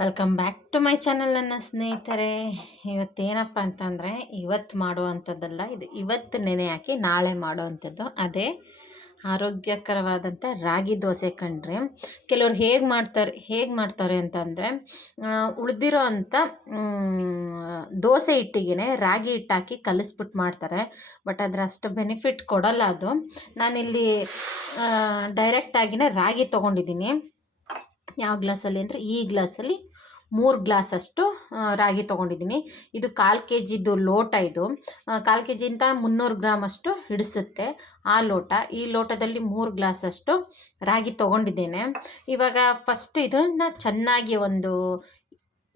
Welcome back to my channel ನನ್ನ ಸ್ನೇಹಿತರೆ. ಇವತ್ತೇನಪ್ಪ ಅಂತಂದರೆ, ಇವತ್ತು ಮಾಡುವಂಥದ್ದಲ್ಲ, ಇದು ಇವತ್ತು ನೆನೆ ಹಾಕಿ ನಾಳೆ ಮಾಡುವಂಥದ್ದು. ಅದೇ ಆರೋಗ್ಯಕರವಾದಂಥ ರಾಗಿ ದೋಸೆ ಕಂಡ್ರೆ, ಕೆಲವರು ಹೇಗೆ ಮಾಡ್ತಾರೆ ಹೇಗೆ ಮಾಡ್ತಾರೆ ಅಂತಂದರೆ ಉಳಿದಿರೋ ಅಂಥ ದೋಸೆ ಹಿಟ್ಟಿಗೆ ರಾಗಿ ಹಿಟ್ಟು ಹಾಕಿ ಕಲಿಸ್ಬಿಟ್ಟು ಮಾಡ್ತಾರೆ. ಬಟ್ ಅದರ ಅಷ್ಟು ಬೆನಿಫಿಟ್ ಕೊಡಲ್ಲ ಅದು. ನಾನಿಲ್ಲಿ ಡೈರೆಕ್ಟಾಗಿನೇ ರಾಗಿ ತೊಗೊಂಡಿದ್ದೀನಿ. ಯಾವ ಗ್ಲಾಸಲ್ಲಿ ಅಂದರೆ ಈ ಗ್ಲಾಸಲ್ಲಿ ಮೂರು ಗ್ಲಾಸಷ್ಟು ರಾಗಿ ತೊಗೊಂಡಿದ್ದೀನಿ. ಇದು ಕಾಲು ಕೆ ಜಿದು ಲೋಟ ಇದು. ಕಾಲು ಕೆ ಜಿಂತ ಮುನ್ನೂರು ಗ್ರಾಮಷ್ಟು ಹಿಡಿಸುತ್ತೆ ಆ ಲೋಟ. ಈ ಲೋಟದಲ್ಲಿ ಮೂರು ಗ್ಲಾಸಷ್ಟು ರಾಗಿ ತೊಗೊಂಡಿದ್ದೇನೆ. ಇವಾಗ ಫಸ್ಟ್ ಇದನ್ನು ಚೆನ್ನಾಗಿ ಒಂದು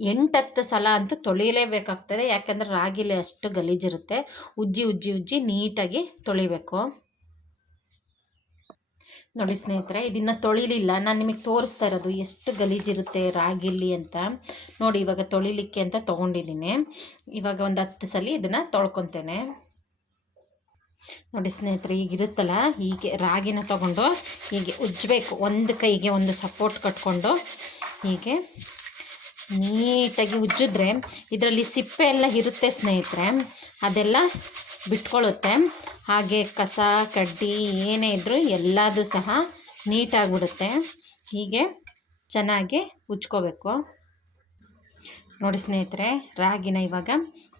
ಎಂಟತ್ತು ಸಲ ಅಂತೂ ತೊಳೆಯಲೇಬೇಕಾಗ್ತದೆ. ಯಾಕೆಂದರೆ ರಾಗಿಲಿ ಅಷ್ಟು ಗಲೀಜಿರುತ್ತೆ. ಉಜ್ಜಿ ಉಜ್ಜಿ ಉಜ್ಜಿ ನೀಟಾಗಿ ತೊಳಿಬೇಕು. ನೋಡಿ ಸ್ನೇಹಿತರೆ, ಇದನ್ನು ತೊಳಿಲಿಲ್ಲ. ನಾನು ನಿಮಗೆ ತೋರಿಸ್ತಾ ಇರೋದು ಎಷ್ಟು ಗಲೀಜಿರುತ್ತೆ ರಾಗಿಲಿ ಅಂತ. ನೋಡಿ ಇವಾಗ ತೊಳಿಲಿಕ್ಕೆ ಅಂತ ತೊಗೊಂಡಿದ್ದೀನಿ. ಇವಾಗ ಒಂದು ಹತ್ತು ಸಲ ಇದನ್ನು ತೊಳ್ಕೊತೇನೆ. ನೋಡಿ ಸ್ನೇಹಿತರೆ ಈಗಿರುತ್ತಲ್ಲ ಹೀಗೆ ರಾಗಿನ ತೊಗೊಂಡು ಹೀಗೆ ಉಜ್ಜಬೇಕು. ಒಂದು ಕೈಗೆ ಒಂದು ಸಪೋರ್ಟ್ ಕಟ್ಕೊಂಡು ಹೀಗೆ ನೀಟಾಗಿ ಉಜ್ಜಿದ್ರೆ ಇದರಲ್ಲಿ ಸಿಪ್ಪೆ ಎಲ್ಲ ಇರುತ್ತೆ ಸ್ನೇಹಿತರೆ. ಅದೆಲ್ಲ ಬಿಟ್ಕೊಳ್ಳುತ್ತೆ ಹಾಗೆ ಕಸ, ಕಡ್ಡಿ, ಏನೇ ಇದ್ದರೂ ಎಲ್ಲದೂ ಸಹ ನೀಟಾಗಿಬಿಡುತ್ತೆ. ಹೀಗೆ ಚೆನ್ನಾಗಿ ಉಜ್ಕೋಬೇಕು. ನೋಡಿ ಸ್ನೇಹಿತರೆ, ರಾಗಿನ ಇವಾಗ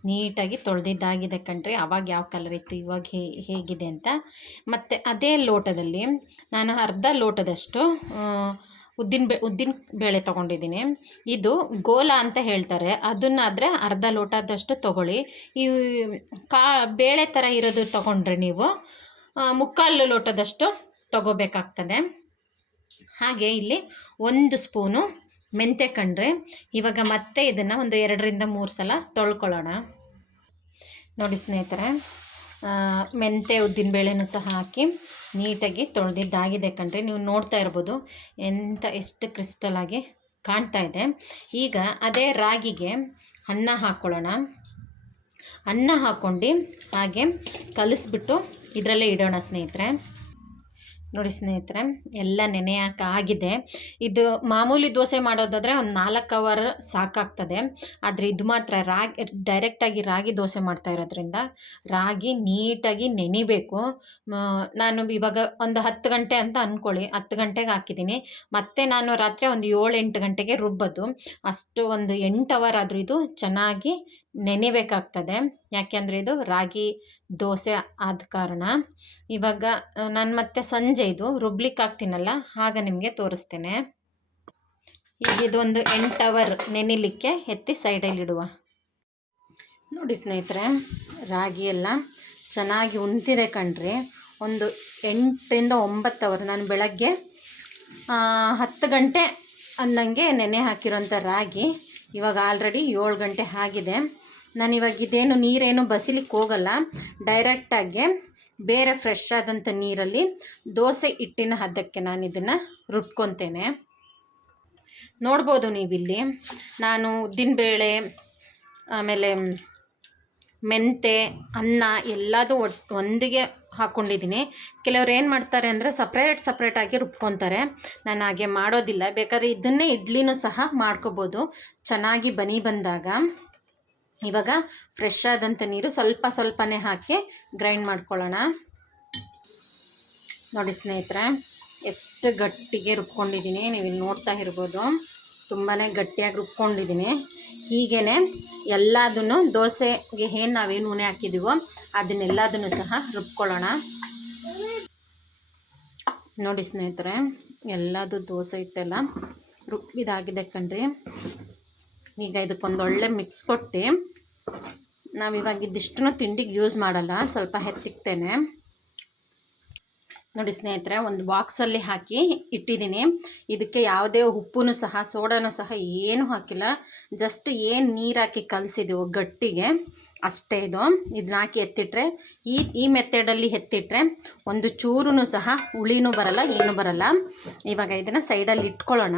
ನೀಟಾಗಿ ತೊಳೆದಿದ್ದಾಗಿದೆ ಕಣ್ರಿ. ಅವಾಗ ಯಾವ ಕಲರ್ ಇತ್ತು, ಇವಾಗ ಹೇ, ಹೇಗಿದೆ ಅಂತ. ಮತ್ತು ಅದೇ ಲೋಟದಲ್ಲಿ ನಾನು ಅರ್ಧ ಲೋಟದಷ್ಟು ಉದ್ದಿನ ಬೇ ಉದ್ದಿನ ಬೇಳೆ ತೊಗೊಂಡಿದ್ದೀನಿ. ಇದು ಗೋಲ ಅಂತ ಹೇಳ್ತಾರೆ. ಅದನ್ನಾದರೆ ಅರ್ಧ ಲೋಟದಷ್ಟು ತೊಗೊಳ್ಳಿ. ಈ ಕಾ ಬೇಳೆ ಥರ ಇರೋದು ತೊಗೊಂಡ್ರೆ ನೀವು ಮುಕ್ಕಾಲು ಲೋಟದಷ್ಟು ತೊಗೋಬೇಕಾಗ್ತದೆ. ಹಾಗೆ ಇಲ್ಲಿ ಒಂದು ಸ್ಪೂನು ಮೆಂತ್ಯ ಕಂಡ್ರೆ. ಇವಾಗ ಮತ್ತೆ ಇದನ್ನು ಒಂದು ಎರಡರಿಂದ ಮೂರು ಸಲ ತೊಳ್ಕೊಳ್ಳೋಣ. ನೋಡಿ ಸ್ನೇಹಿತರೆ ಮೆಂತೆ ಬೇಳೆನೂ ಸಹ ಹಾಕಿ ನೀಟಾಗಿ ತೊಳೆದಿದ್ದಾಗಿದೆ ಕಣ್ರಿ. ನೀವು ನೋಡ್ತಾ ಇರ್ಬೋದು ಎಂಥ ಎಷ್ಟು ಕ್ರಿಸ್ಟಲಾಗಿ ಕಾಣ್ತಾ ಇದೆ. ಈಗ ಅದೇ ರಾಗಿಗೆ ಅನ್ನ ಹಾಕ್ಕೊಳ್ಳೋಣ ಅನ್ನ ಹಾಕ್ಕೊಂಡು ಹಾಗೆ ಕಲಿಸ್ಬಿಟ್ಟು ಇದರಲ್ಲೇ ಇಡೋಣ ಸ್ನೇಹಿತರೆ. ನೋಡಿ ಸ್ನೇಹಿತರೆ, ಎಲ್ಲ ನೆನೆಯೋಕ್ಕಾಗಿದೆ ಇದು ಮಾಮೂಲಿ ದೋಸೆ ಮಾಡೋದಾದರೆ ಒಂದು ನಾಲ್ಕು ಅವರ್ ಸಾಕಾಗ್ತದೆ. ಆದರೆ ಇದು ಮಾತ್ರ ರಾಗಿ ಡೈರೆಕ್ಟಾಗಿ ರಾಗಿ ದೋಸೆ ಮಾಡ್ತಾ ಇರೋದ್ರಿಂದ ರಾಗಿ ನೀಟಾಗಿ ನೆನಿಬೇಕು. ನಾನು ಇವಾಗ ಒಂದು ಹತ್ತು ಗಂಟೆ ಅಂತ ಅಂದ್ಕೊಳ್ಳಿ ಹತ್ತು ಗಂಟೆಗೆ ಹಾಕಿದ್ದೀನಿ. ಮತ್ತು ನಾನು ರಾತ್ರಿ ಒಂದು ಏಳು ಎಂಟು ಗಂಟೆಗೆ ರುಬ್ಬೋದು. ಅಷ್ಟು ಒಂದು ಎಂಟು ಅವರ್ ಆದರೂ ಇದು ಚೆನ್ನಾಗಿ ನೆನೆಬೇಕಾಗ್ತದೆ ಯಾಕೆಂದರೆ ಇದು ರಾಗಿ ದೋಸೆ ಆದ ಕಾರಣ. ಇವಾಗ ನಾನು ಮತ್ತೆ ಸಂಜೆ ಇದು ರುಬ್ಲಿಕ್ಕೆ ಹಾಕ್ತೀನಲ್ಲ, ಆಗ ನಿಮಗೆ ತೋರಿಸ್ತೇನೆ. ಈಗ ಇದೊಂದು ಎಂಟು ಅವರ್ ನೆನಿಲಿಕ್ಕೆ ಎತ್ತಿ ಸೈಡಲ್ಲಿಡುವ ನೋಡಿ ಸ್ನೇಹಿತರೆ, ರಾಗಿ ಎಲ್ಲ ಚೆನ್ನಾಗಿ ಉಂತಿದೆ ಕಣ್ರಿ. ಒಂದು ಎಂಟರಿಂದ ಒಂಬತ್ತು ಅವರ್ ನಾನು ಬೆಳಗ್ಗೆ ಹತ್ತು ಗಂಟೆ ಅನ್ನಂಗೆ ನೆನೆ ಹಾಕಿರೋಂಥ ರಾಗಿ. ಇವಾಗ ಆಲ್ರೆಡಿ ಏಳು ಗಂಟೆ ಆಗಿದೆ. ನಾನು ಇವಾಗ ಇದೇನು ನೀರೇನು ಬಸಿಲಿಕ್ಕೆ ಹೋಗಲ್ಲ. ಡೈರೆಕ್ಟಾಗಿ ಬೇರೆ ಫ್ರೆಶ್ ಆದಂಥ ನೀರಲ್ಲಿ ದೋಸೆ ಹಿಟ್ಟಿನ ಹದ್ದಕ್ಕೆ ನಾನು ಇದನ್ನು ರುಬ್ಕೊತೇನೆ. ನೋಡ್ಬೋದು ನೀವಿಲ್ಲಿ. ನಾನು ಉದ್ದಿನಬೇಳೆ, ಆಮೇಲೆ ಮೆಂತೆ, ಅನ್ನ ಎಲ್ಲದೂ ಒಟ್ಟು ಒಂದಿಗೆ ಹಾಕ್ಕೊಂಡಿದ್ದೀನಿ ಕೆಲವ್ರು ಏನು ಮಾಡ್ತಾರೆ ಅಂದರೆ ಸಪ್ರೇಟ್ ಸಪ್ರೇಟಾಗಿ ರುಬ್ಕೊತಾರೆ. ನಾನು ಹಾಗೆ ಮಾಡೋದಿಲ್ಲ. ಬೇಕಾದ್ರೆ ಇದನ್ನೇ ಇಡ್ಲಿನೂ ಸಹ ಮಾಡ್ಕೋಬೋದು. ಚೆನ್ನಾಗಿ ಬನಿ ಬಂದಾಗ. ಇವಾಗ ಫ್ರೆಶ್ ಆದಂಥ ನೀರು ಸ್ವಲ್ಪ ಸ್ವಲ್ಪನೇ ಹಾಕಿ ಗ್ರೈಂಡ್ ಮಾಡ್ಕೊಳ್ಳೋಣ. ನೋಡಿ ಸ್ನೇಹಿತರೆ, ಎಷ್ಟು ಗಟ್ಟಿಗೆ ರುಬ್ಕೊಂಡಿದ್ದೀನಿ. ನೀವು ಇಲ್ಲಿ ನೋಡ್ತಾ ಇರ್ಬೋದು ತುಂಬಾ ಗಟ್ಟಿಯಾಗಿ ರುಬ್ಕೊಂಡಿದ್ದೀನಿ. ಹೀಗೇ ಎಲ್ಲದನ್ನು ದೋಸೆಗೆ ಏನು ನಾವೇನು ಉಣೆ ಹಾಕಿದ್ದೀವೋ ಅದನ್ನೆಲ್ಲದನ್ನು ಸಹ ರುಬ್ಕೊಳ್ಳೋಣ. ನೋಡಿ ಸ್ನೇಹಿತರೆ, ಎಲ್ಲದು ದೋಸೆ ಇತ್ತೆಲ್ಲ ರುಬ್ಬಿದಾಗಿದೆ ಕಣ್ರಿ. ಈಗ ಇದಕ್ಕೊಂದೊಳ್ಳೆ ಮಿಕ್ಸ್ ಕೊಟ್ಟು ನಾವು ಇವಾಗ ಇದಿಷ್ಟು ತಿಂಡಿಗೆ ಯೂಸ್ ಮಾಡಲ್ಲ, ಸ್ವಲ್ಪ ಹೆತ್ತಿಕ್ತೇನೆ. ನೋಡಿ ಸ್ನೇಹಿತರೆ, ಒಂದು ಬಾಕ್ಸಲ್ಲಿ ಹಾಕಿ ಇಟ್ಟಿದ್ದೀನಿ. ಇದಕ್ಕೆ ಯಾವುದೇ ಉಪ್ಪು ಸಹ, ಸೋಡಾನು ಸಹ ಏನೂ ಹಾಕಿಲ್ಲ. ಜಸ್ಟ್ ಏನು ನೀರು ಹಾಕಿ ಕಲಸಿದೆವು ಗಟ್ಟಿಗೆ, ಅಷ್ಟೇ ಇದು. ಇದನ್ನ ಹಾಕಿ ಎತ್ತಿಟ್ರೆ, ಈ ಈ ಮೆಥಡಲ್ಲಿ ಎತ್ತಿಟ್ರೆ ಒಂದು ಚೂರು ಸಹ ಹುಳಿನೂ ಬರಲ್ಲ, ಏನೂ ಬರಲ್ಲ. ಇವಾಗ ಇದನ್ನು ಸೈಡಲ್ಲಿ ಇಟ್ಕೊಳ್ಳೋಣ.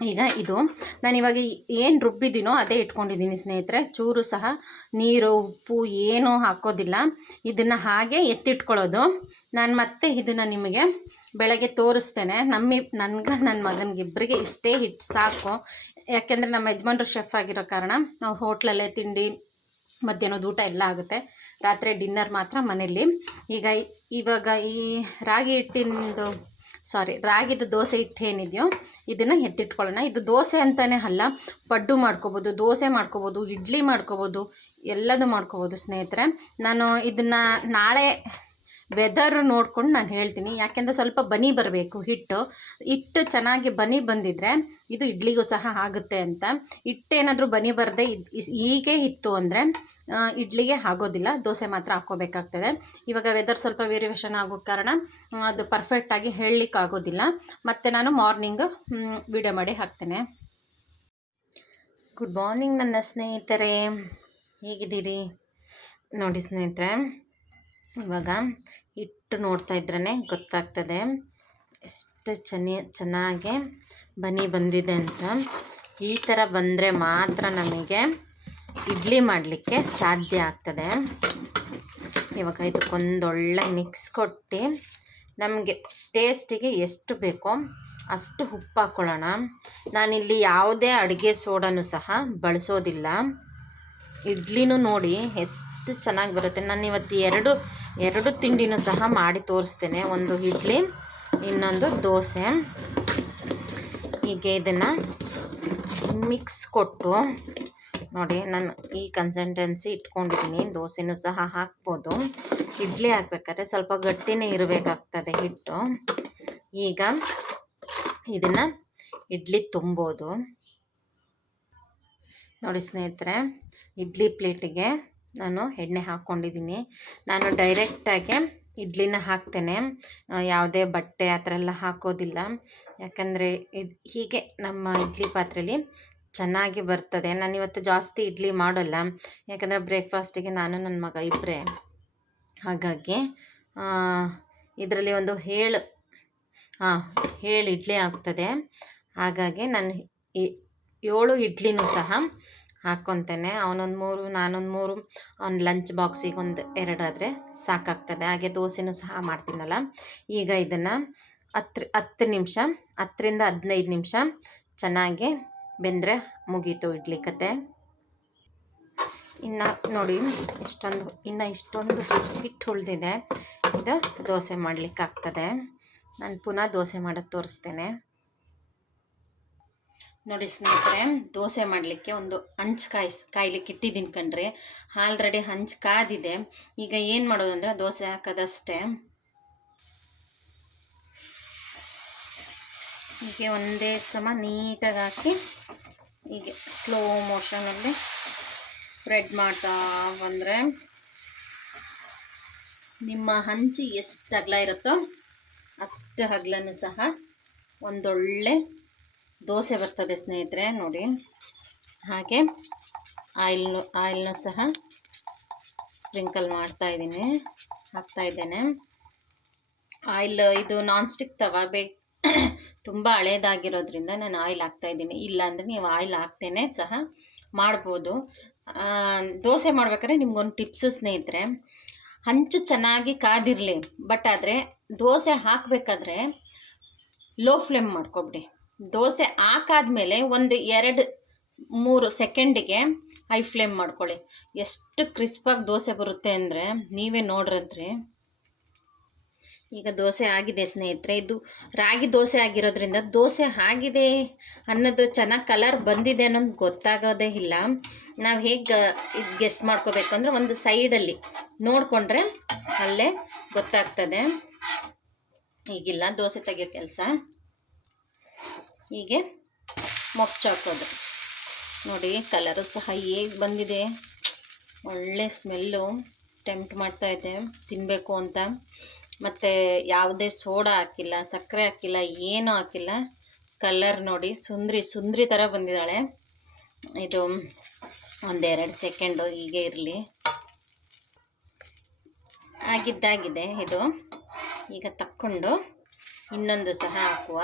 ಈಗ ಇದು ನಾನಿವಾಗ ಏನು ರುಬ್ಬಿದ್ದೀನೋ ಅದೇ ಇಟ್ಕೊಂಡಿದ್ದೀನಿ ಸ್ನೇಹಿತರೆ. ಚೂರು ಸಹ ನೀರು, ಉಪ್ಪು ಏನೂ ಹಾಕೋದಿಲ್ಲ. ಇದನ್ನು ಹಾಗೆ ಎತ್ತಿಟ್ಕೊಳ್ಳೋದು. ನಾನು ಮತ್ತೆ ಇದನ್ನು ನಿಮಗೆ ಬೆಳಗ್ಗೆ ತೋರಿಸ್ತೇನೆ. ನಮ್ಮಿ ನನಗೆ ನನ್ನ ಮಗನಿಗೆ ಇಬ್ಬರಿಗೆ ಇಷ್ಟೇ ಹಿಟ್ಟು ಸಾಕು. ಯಾಕೆಂದರೆ ನಮ್ಮ ಯಜಮಾನ್ರು ಶೆಫ್ ಆಗಿರೋ ಕಾರಣ ನಾವು ಹೋಟ್ಲಲ್ಲೇ ತಿಂಡಿ, ಮಧ್ಯಾಹ್ನದ ಊಟ ಎಲ್ಲ ಆಗುತ್ತೆ. ರಾತ್ರಿ ಡಿನ್ನರ್ ಮಾತ್ರ ಮನೇಲಿ ಈಗ ಇವಾಗ ಈ ರಾಗಿ ಹಿಟ್ಟಿನದು ಸಾರಿ ರಾಗಿದು ದೋಸೆ ಹಿಟ್ಟು ಏನಿದೆಯೋ ಇದನ್ನು ಎತ್ತಿಟ್ಕೊಳ್ಳೋಣ. ಇದು ದೋಸೆ ಅಂತಲೇ ಅಲ್ಲ, ಪಡ್ಡು ಮಾಡ್ಕೋಬೋದು, ದೋಸೆ ಮಾಡ್ಕೋಬೋದು, ಇಡ್ಲಿ ಮಾಡ್ಕೋಬೋದು ಎಲ್ಲದೂ ಮಾಡ್ಕೋಬೋದು ಸ್ನೇಹಿತರೆ. ನಾನು ಇದನ್ನು ನಾಳೆ ವೆದರ್ ನೋಡ್ಕೊಂಡು ನಾನು ಹೇಳ್ತೀನಿ. ಯಾಕೆಂದರೆ ಸ್ವಲ್ಪ ಬನಿ ಬರಬೇಕು ಹಿಟ್ಟು. ಹಿಟ್ಟು ಚೆನ್ನಾಗಿ ಬನಿ ಬಂದಿದ್ರೆ ಇದು ಇಡ್ಲಿಗೂ ಸಹ ಆಗುತ್ತೆ ಅಂತ. ಹಿಟ್ಟೇನಾದರೂ ಬನಿ ಬರದೆ ಹೀಗೆ ಇತ್ತು ಅಂದರೆ ಇಡ್ಲಿಗೆ ಆಗೋದಿಲ್ಲ, ದೋಸೆ ಮಾತ್ರ ಹಾಕ್ಕೋಬೇಕಾಗ್ತದೆ. ಇವಾಗ ವೆದರ್ ಸ್ವಲ್ಪ ವೇರಿಯೇಷನ್ ಆಗೋ ಕಾರಣ ಅದು ಪರ್ಫೆಕ್ಟಾಗಿ ಹೇಳಲಿಕ್ಕಾಗೋದಿಲ್ಲ. ಮತ್ತು ನಾನು ಮಾರ್ನಿಂಗ್ ವಿಡಿಯೋ ಮಾಡಿ ಹಾಕ್ತೇನೆ. ಗುಡ್ ಮಾರ್ನಿಂಗ್ ನನ್ನ ಸ್ನೇಹಿತರೆ. ಹೇಗಿದ್ದೀರಿ? ನೋಡಿ ಸ್ನೇಹಿತರೆ, ಇವಾಗ ಹಿಟ್ಟು ನೋಡ್ತಾ ಇದ್ರೇ ಗೊತ್ತಾಗ್ತದೆ. ಎಷ್ಟು ಚೆನ್ನ ಚೆನ್ನಾಗಿ ಬನಿ ಬಂದಿದೆ ಅಂತ. ಈ ಥರ ಬಂದರೆ ಮಾತ್ರ ನಮಗೆ ಇಡ್ಲಿ ಮಾಡಲಿಕ್ಕೆ ಸಾಧ್ಯ ಆಗ್ತದೆ. ಇವಾಗ ಇದಕ್ಕೊಂದೊಳ್ಳೆ ಮಿಕ್ಸ್ ಕೊಟ್ಟು ನಮಗೆ ಟೇಸ್ಟಿಗೆ ಎಷ್ಟು ಬೇಕೋ ಅಷ್ಟು ಉಪ್ಪು ಹಾಕ್ಕೊಳ್ಳೋಣ ನಾನಿಲ್ಲಿ ಯಾವುದೇ ಅಡುಗೆ ಸೋಡಾನು ಸಹ ಬಳಸೋದಿಲ್ಲ. ಇಡ್ಲಿನೂ ನೋಡಿ ಎಷ್ಟು ಚೆನ್ನಾಗಿ ಬರುತ್ತೆ. ನಾನು ಇವತ್ತು ಎರಡು ಎರಡು ತಿಂಡಿನೂ ಸಹ ಮಾಡಿ ತೋರಿಸ್ತೇನೆ. ಒಂದು ಇಡ್ಲಿ, ಇನ್ನೊಂದು ದೋಸೆ. ಹೀಗೆ ಇದನ್ನು ಮಿಕ್ಸ್ ಕೊಟ್ಟು ನೋಡಿ, ನಾನು ಈ ಕನ್ಸಿಸ್ಟೆನ್ಸಿ ಇಟ್ಕೊಂಡಿದ್ದೀನಿ. ದೋಸೆನೂ ಸಹ ಹಾಕ್ಬೋದು. ಇಡ್ಲಿ ಹಾಕ್ಬೇಕಾದ್ರೆ ಸ್ವಲ್ಪ ಗಟ್ಟಿನೇ ಇರಬೇಕಾಗ್ತದೆ ಹಿಟ್ಟು. ಈಗ ಇದನ್ನು ಇಡ್ಲಿ ತುಂಬೋದು. ನೋಡಿ ಸ್ನೇಹಿತರೆ, ಇಡ್ಲಿ ಪ್ಲೇಟಿಗೆ ನಾನು ಎಣ್ಣೆ ಹಾಕ್ಕೊಂಡಿದ್ದೀನಿ. ನಾನು ಡೈರೆಕ್ಟಾಗಿ ಇಡ್ಲಿನ ಹಾಕ್ತೇನೆ. ಯಾವುದೇ ಬಟ್ಟೆ ಆ ಥರ ಎಲ್ಲ ಹಾಕೋದಿಲ್ಲ. ಯಾಕಂದರೆ ಇದು ಹೀಗೆ ನಮ್ಮ ಇಡ್ಲಿ ಪಾತ್ರೆಯಲ್ಲಿ ಚೆನ್ನಾಗಿ ಬರ್ತದೆ. ನಾನು ಇವತ್ತು ಜಾಸ್ತಿ ಇಡ್ಲಿ ಮಾಡೋಲ್ಲ. ಯಾಕಂದರೆ ಬ್ರೇಕ್ಫಾಸ್ಟಿಗೆ ನಾನು ನನ್ನ ಮಗ ಇಬ್ಬರೇ ಹಾಗಾಗಿ ಇದರಲ್ಲಿ ಒಂದು ಹೇಳು ಹಾಂ ಹೇಳು ಇಡ್ಲಿ ಆಗ್ತದೆ. ಹಾಗಾಗಿ ನಾನು ಏಳು ಇಡ್ಲಿನೂ ಸಹ ಹಾಕ್ಕೊತೇನೆ ಅವನೊಂದು ಮೂರು, ನಾನೊಂದು ಮೂರು, ಅವ್ನ ಲಂಚ್ ಬಾಕ್ಸಿಗೆ ಒಂದು ಎರಡಾದರೆ ಸಾಕಾಗ್ತದೆ. ಹಾಗೆ ದೋಸೆನೂ ಸಹ ಮಾಡ್ತೀನಲ್ಲ. ಈಗ ಇದನ್ನು ಹತ್ತು ಹತ್ತು ನಿಮಿಷ, ಹತ್ತರಿಂದ ಹದಿನೈದು ನಿಮಿಷ ಚೆನ್ನಾಗಿ ಬೆಂದರೆ ಮುಗೀತು ಇಡ್ಲಿ ಕತೆ. ಇನ್ನು ನೋಡಿ, ಇಷ್ಟೊಂದು, ಇನ್ನು ಇಷ್ಟೊಂದು ಹಿಟ್ಟು ಉಳಿದಿದೆ. ಇದು ದೋಸೆ ಮಾಡಲಿಕ್ಕೆ ಆಗ್ತದೆ ನಾನು ಪುನಃ ದೋಸೆ ಮಾಡೋದು ತೋರಿಸ್ತೇನೆ. ನೋಡಿ ಸ್ನೇಹಿತರೆ, ದೋಸೆ ಮಾಡಲಿಕ್ಕೆ ಒಂದು ಹಂಚು ಕಾಯಿಸ್ ಕಾಯ್ಲಿಕ್ಕೆ ಇಟ್ಟಿದ್ದೀನಿ ಕಣ್ರಿ. ಆಲ್ರೆಡಿ ಹಂಚು ಕಾದಿದೆ. ಈಗ ಏನು ಮಾಡೋದು ಅಂದರೆ ದೋಸೆ ಹಾಕೋದಷ್ಟೇ. ಹೀಗೆ ಒಂದೇ ಸಮ ನೀಟಾಗಿ ಹಾಕಿ ಹೀಗೆ ಸ್ಲೋ ಮೋಷನಲ್ಲಿ ಸ್ಪ್ರೆಡ್ ಮಾಡ್ತಾ ಬಂದರೆ ನಿಮ್ಮ ಹಂಚಿ ಎಷ್ಟು ಅಗಲ ಇರುತ್ತೋ ಅಷ್ಟು ಅಗಲನೂ ಸಹ ಒಂದೊಳ್ಳೆ ದೋಸೆ ಬರ್ತದೆ ಸ್ನೇಹಿತರೆ, ನೋಡಿ. ಹಾಗೆ ಆಯಿಲ್ನು ಆಯಿಲ್ನು ಸಹ ಸ್ಪ್ರಿಂಕಲ್ ಮಾಡ್ತಾ ಇದ್ದೀನಿ, ಹಾಕ್ತಾ ಇದ್ದೇನೆ. ಆಯಿಲ್ ಇದು ನಾನ್ ಸ್ಟಿಕ್ ತವ? ಬೇ ತುಂಬ ಹಳೇದಾಗಿರೋದ್ರಿಂದ ನಾನು ಆಯಿಲ್ ಹಾಕ್ತಾ ಇದ್ದೀನಿ. ಇಲ್ಲಾಂದರೆ ನೀವು ಆಯಿಲ್ ಹಾಕ್ತೇನೆ ಸಹ ಮಾಡ್ಬೋದು. ದೋಸೆ ಮಾಡ್ಬೇಕಾದ್ರೆ ನಿಮ್ಗೊಂದು ಟಿಪ್ಸು ಸ್ನೇಹಿತರೆ ಹಂಚು ಚೆನ್ನಾಗಿ ಕಾದಿರಲಿ ಬಟ್ ಆದರೆ ದೋಸೆ ಹಾಕಬೇಕಾದ್ರೆ ಲೋ ಫ್ಲೇಮ್ ಮಾಡ್ಕೊಬಿಡಿ. ದೋಸೆ ಹಾಕಾದ್ಮೇಲೆ ಒಂದು ಎರಡು ಮೂರು ಸೆಕೆಂಡಿಗೆ ಹೈ ಫ್ಲೇಮ್ ಮಾಡ್ಕೊಳ್ಳಿ. ಎಷ್ಟು ಕ್ರಿಸ್ಪಾಗಿ ದೋಸೆ ಬರುತ್ತೆ ಅಂದರೆ ನೀವೇ ನೋಡ್ರಂತ್ರಿ ಈಗ ದೋಸೆ ಆಗಿದೆ ಸ್ನೇಹಿತರೆ, ಇದು ರಾಗಿ ದೋಸೆ ಆಗಿರೋದ್ರಿಂದ ದೋಸೆ ಆಗಿದೆ ಅನ್ನೋದು ಚೆನ್ನಾಗಿ ಕಲರ್ ಬಂದಿದೆ ಅನ್ನೋದು ಗೊತ್ತಾಗೋದೇ ಇಲ್ಲ. ನಾವು ಹೇಗೆ ಇದು ಗೆಸ್ ಮಾಡ್ಕೋಬೇಕು ಅಂದರೆ ಒಂದು ಸೈಡಲ್ಲಿ ನೋಡಿಕೊಂಡ್ರೆ ಅಲ್ಲೇ ಗೊತ್ತಾಗ್ತದೆ. ಈಗಿಲ್ಲ, ದೋಸೆ ತೆಗಿಯೋ ಕೆಲಸ. ಹೀಗೆ ಮೊಗ್ಚಾಕೋದು ನೋಡಿ ಕಲರು ಸಹ ಹೇಗೆ ಬಂದಿದೆ. ಒಳ್ಳೆ ಸ್ಮೆಲ್ಲು ಟೆಂಪ್ಟ್ ಮಾಡ್ತಾ ಇದೆ ತಿನ್ನಬೇಕು ಅಂತ. ಮತ್ತು ಯಾವುದೇ ಸೋಡಾ ಹಾಕಿಲ್ಲ, ಸಕ್ಕರೆ ಹಾಕಿಲ್ಲ, ಏನೂ ಹಾಕಿಲ್ಲ. ಕಲರ್ ನೋಡಿ ಸುಂದ್ರಿ ಸುಂದ್ರಿ ಥರ ಬಂದಿದ್ದಾಳೆ. ಇದು ಒಂದೆರಡು ಸೆಕೆಂಡು ಹೀಗೆ ಇರಲಿ. ಆಗಿದ್ದಾಗಿದೆ ಇದು. ಈಗ ತಕ್ಕೊಂಡು ಇನ್ನೊಂದು ಸಹ ಹಾಕುವ.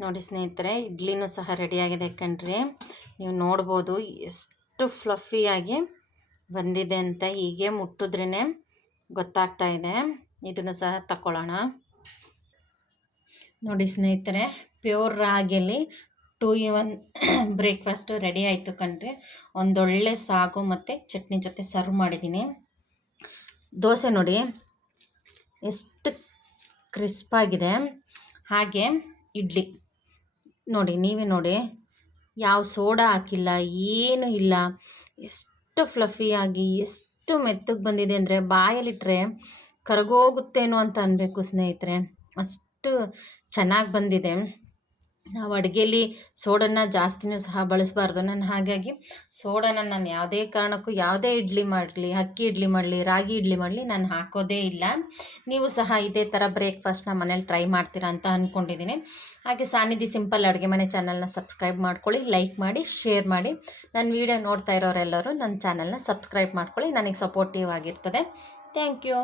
ನೋಡಿ ಸ್ನೇಹಿತರೆ, ಇಡ್ಲಿನೂ ಸಹ ರೆಡಿಯಾಗಿದೆ ಕಣ್ರಿ. ನೀವು ನೋಡ್ಬೋದು ಎಷ್ಟು ಫ್ಲಫಿಯಾಗಿ ಬಂದಿದೆ ಅಂತ ಹೀಗೆ ಮುಟ್ಟಿದ್ರೇ ಗೊತ್ತಾಗ್ತಾ ಇದೆ. ಇದನ್ನು ಸಹ ತಗೊಳ್ಳೋಣ ನೋಡಿ ಸ್ನೇಹಿತರೆ, ಪ್ಯೂರ್ ರಾಗಿಯಲ್ಲಿ two in one breakfast ready ಆಯಿತು ಕಣ್ರಿ. ಒಂದೊಳ್ಳೆ ಸಾಗು ಮತ್ತು ಚಟ್ನಿ ಜೊತೆ ಸರ್ವ್ ಮಾಡಿದ್ದೀನಿ. ದೋಸೆ ನೋಡಿ. ಎಷ್ಟು ಕ್ರಿಸ್ಪಾಗಿದೆ. ಹಾಗೆ ಇಡ್ಲಿ. ನೋಡಿ, ನೀವೇ ನೋಡಿ. ಯಾವ ಸೋಡಾ ಹಾಕಿಲ್ಲ, ಏನೂ ಇಲ್ಲ. ಎಷ್ಟು ಫ್ಲಫಿಯಾಗಿ, ಎಷ್ಟು ಮೆತ್ತಗೆ ಬಂದಿದೆ ಅಂದರೆ ಬಾಯಲ್ಲಿಟ್ಟರೆ ಕರಗೋಗುತ್ತೇನೋ ಅಂತ ಅನ್ನಬೇಕು ಸ್ನೇಹಿತರೆ. ಅಷ್ಟು ಚೆನ್ನಾಗಿ ಬಂದಿದೆ. ನಾವು ಅಡುಗೆಯಲ್ಲಿ ಸೋಡನ್ನು ಜಾಸ್ತಿನೂ ಸಹ ಬಳಸಬಾರ್ದು ನಾನು ಹಾಗಾಗಿ ಸೋಡನ ನಾನು ಯಾವುದೇ ಕಾರಣಕ್ಕೂ ಯಾವುದೇ ಇಡ್ಲಿ ಮಾಡಲಿ, ಅಕ್ಕಿ ಇಡ್ಲಿ ಮಾಡಲಿ, ರಾಗಿ ಇಡ್ಲಿ ಮಾಡಲಿ ನಾನು ಹಾಕೋದೇ ಇಲ್ಲ. ನೀವು ಸಹ ಇದೇ ಥರ ಬ್ರೇಕ್ಫಾಸ್ಟ್ನ ಮನೇಲಿ ಟ್ರೈ ಮಾಡ್ತೀರಾ ಅಂತ ಅಂದ್ಕೊಂಡಿದ್ದೀನಿ ಹಾಗೆ ಸಾನಿಧಿ ಸಿಂಪಲ್ ಅಡುಗೆ ಮನೆ ಚಾನಲ್ನ ಸಬ್ಸ್ಕ್ರೈಬ್ ಮಾಡ್ಕೊಳ್ಳಿ, ಲೈಕ್ ಮಾಡಿ, ಶೇರ್ ಮಾಡಿ. ನನ್ನ ವಿಡಿಯೋ ನೋಡ್ತಾ ಇರೋರೆಲ್ಲರೂ ನನ್ನ ಚಾನಲ್ನ ಸಬ್ಸ್ಕ್ರೈಬ್ ಮಾಡ್ಕೊಳ್ಳಿ, ನನಗೆ ಸಪೋರ್ಟಿವ್ ಆಗಿರ್ತದೆ. Thank you.